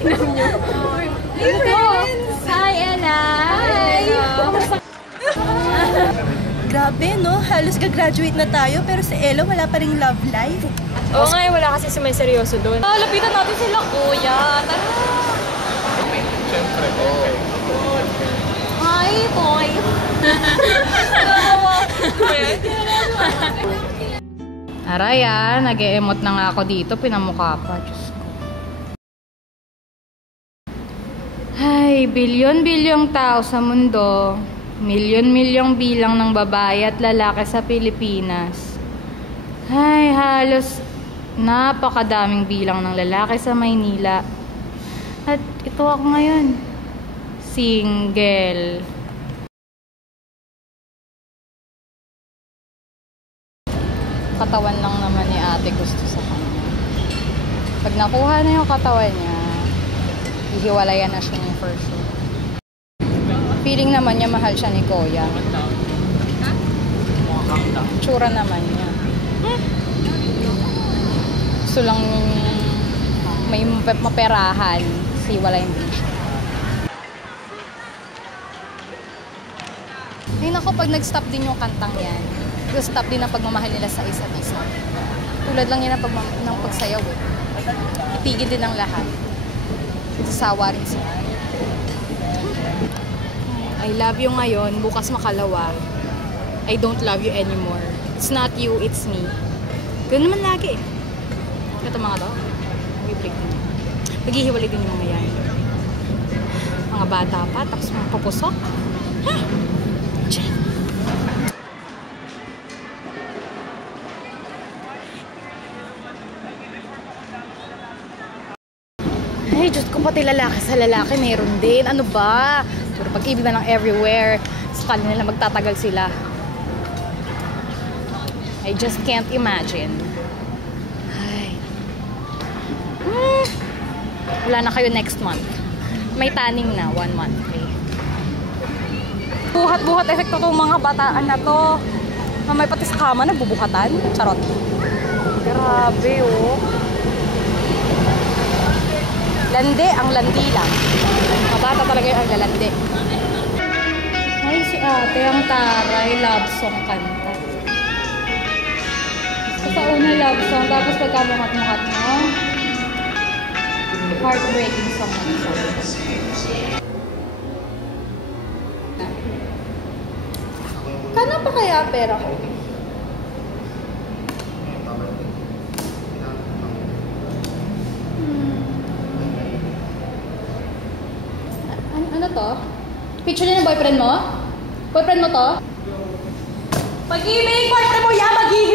Hey, friends! Hi, Ella! Hi! Grabe, no? Halos gagraduate na tayo, pero si Ella wala pa ring love life. Oo nga, wala kasi si may seryoso doon. Lapitan natin sila, kuya. Tara! Siyempre, Hi, boy! Araya, nag-e-emote na nga ako dito, pinamukha pa. Diyos ko. Ay, bilyon-bilyong tao sa mundo. Milyon-milyong bilang ng babae at lalaki sa Pilipinas. Ay, halos napakadaming bilang ng lalaki sa Maynila. At ito ako ngayon. Single. Katawan lang naman ni ate gusto sa kanya. Pag nakuha na yung katawan niya, hihiwalayan na siya niya for sure. Feeling naman niya mahal siya ni Kuya. Tsura naman niya. Gusto lang may maperahan, hiwalayan din siya. Ay nako, pag nag-stop din yung kantang yan, stop din ang pagmamahal nila sa isa't isa. Tulad lang yan ng pagsayaw eh. Itigil din ang lahat. Sasawa rin sila. I love you ngayon, bukas makalawa. I don't love you anymore. It's not you, it's me. Ganun naman lagi eh. Ito mga to, mag-break din. Maghihiwalay din yung mga yan. Mga bata pa, tapos mga papusok. Ha? Ay, Diyos ko, pati lalaki sa lalaki, mayroon din. Ano ba? Pero pag-ibig na lang everywhere, sa kanila magtatagal sila. I just can't imagine. Ay. Wala na kayo next month. May tanning na, 1 month. Okay. Buhat-buhat efekto itong mga bataan na to. May pati sa kama, nagbubuhatan. Charot. Grabe, oh. Lande, ang landi lang. Mga bata talaga yung ang lalandi. Ay, si ate, ang taray, love song kanta. So, sa una love song, tapos pagkamukat-mukat mo, heartbreaking song ng isa. Kano pa kaya pera ko? Ano to? Picture niya ng boyfriend mo? Boyfriend mo to? Pag-ibig! Boyfriend mo yan! Mag-ibig!